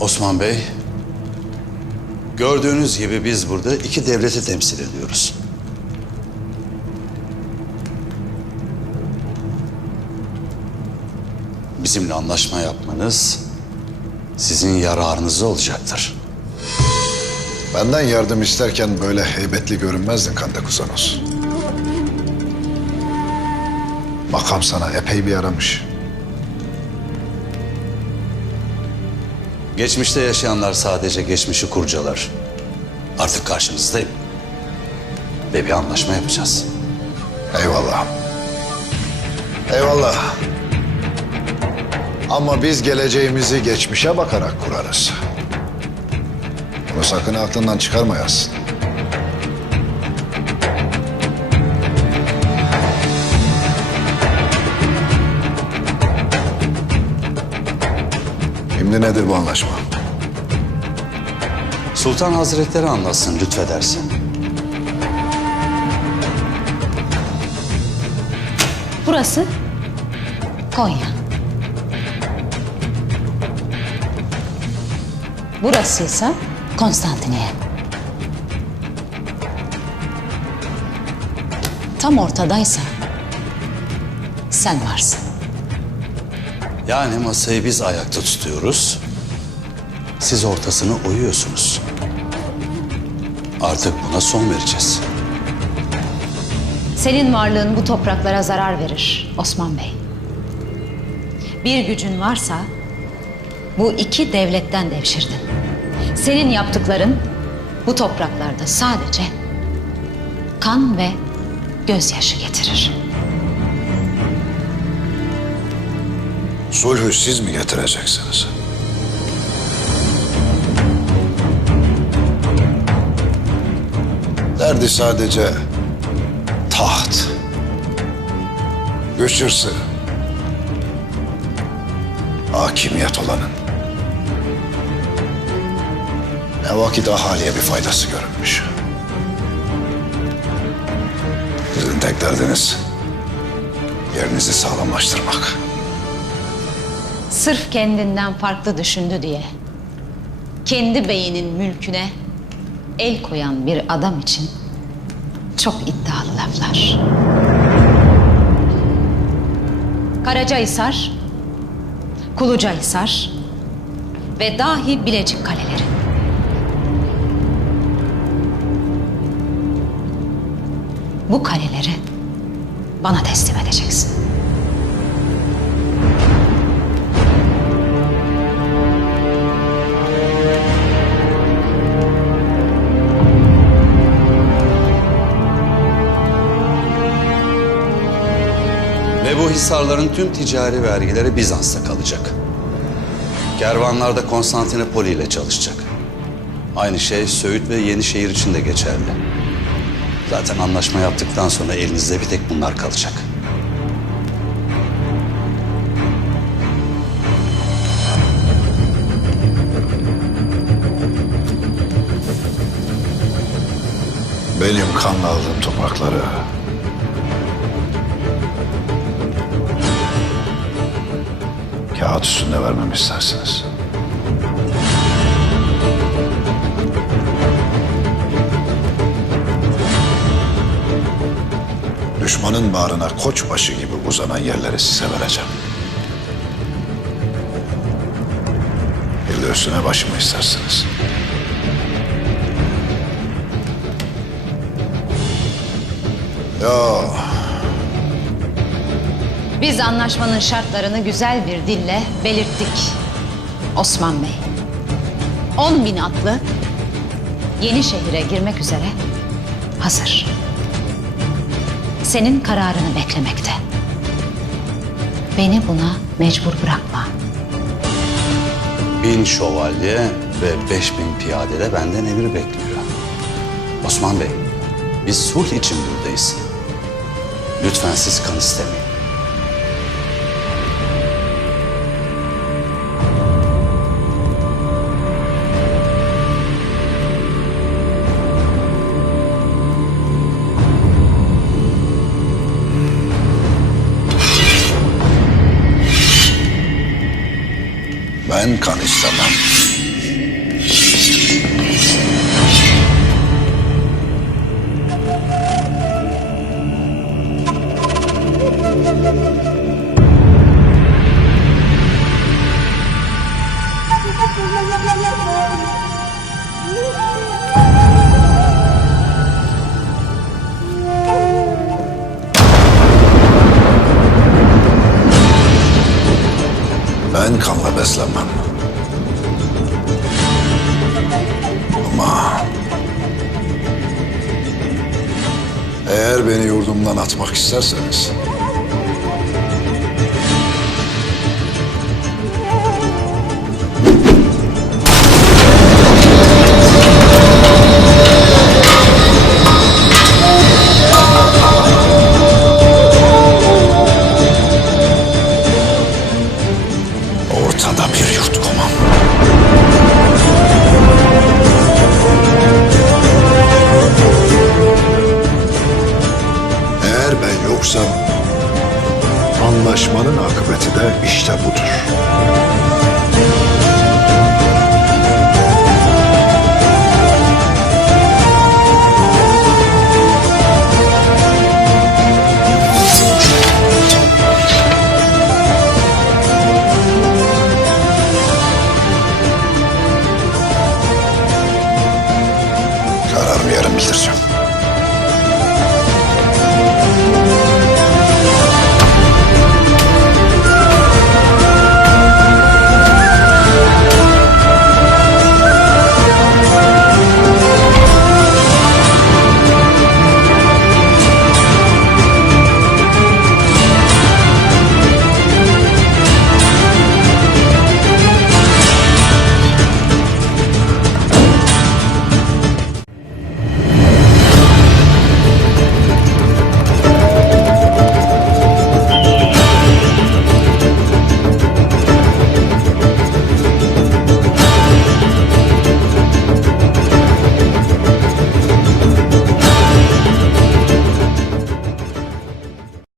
Osman Bey, gördüğünüz gibi biz burada iki devleti temsil ediyoruz. Bizimle anlaşma yapmanız sizin yararınıza olacaktır. Benden yardım isterken böyle heybetli görünmezdin Kandakuzanos. Makam sana epey bir yaramış. Geçmişte yaşayanlar sadece geçmişi kurcalar. Artık karşınızdayım. Ve bir anlaşma yapacağız. Eyvallah. Eyvallah. Ama biz geleceğimizi geçmişe bakarak kurarız. Bunu sakın aklından çıkarmayasın. Şimdi nedir bu anlaşma? Sultan Hazretleri anlatsın lütfedersin. Burası Konya. Burası ise Konstantiniye. Tam ortadaysa sen varsın. Yani masayı biz ayakta tutuyoruz. Siz ortasını oyuyorsunuz. Artık buna son vereceğiz. Senin varlığın bu topraklara zarar verir Osman Bey. Bir gücün varsa bu iki devletten devşirdin. Senin yaptıkların bu topraklarda sadece kan ve gözyaşı getirir. Sulhü siz mi getireceksiniz? Derdi sadece taht, hırsı, hakimiyet olanın. Ne vakit ahaliye bir faydası görünmüş. Sizin tek derdiniz yerinizi sağlamlaştırmak. Sırf kendinden farklı düşündü diye kendi beyinin mülküne el koyan bir adam için çok iddialı laflar. Karacahisar, Kulucahisar ve dahi Bilecik kaleleri. Bu kaleleri bana teslim edeceksin. Bu hisarların tüm ticari vergileri Bizans'ta kalacak. Kervanlar da Konstantinopoli ile çalışacak. Aynı şey Söğüt ve Yenişehir için de geçerli. Zaten anlaşma yaptıktan sonra elinizde bir tek bunlar kalacak. Benim kanla aldığım toprakları kağıt üstünde vermemi istersiniz. Düşmanın bağrına koçbaşı gibi uzanan yerleri size vereceğim. Bir de üstüne başımı istersiniz. Ya Biz anlaşmanın şartlarını güzel bir dille belirttik. Osman Bey. 10 bin atlı yeni şehire girmek üzere hazır. Senin kararını beklemekte. Beni buna mecbur bırakma. Bin şövalye ve beş bin piyade de benden emir bekliyor. Osman Bey, biz sulh için buradayız. Lütfen siz kan istemeyin. Ben kan istemem. Beslenmem. Ama... Eğer beni yurdumdan atmak isterseniz...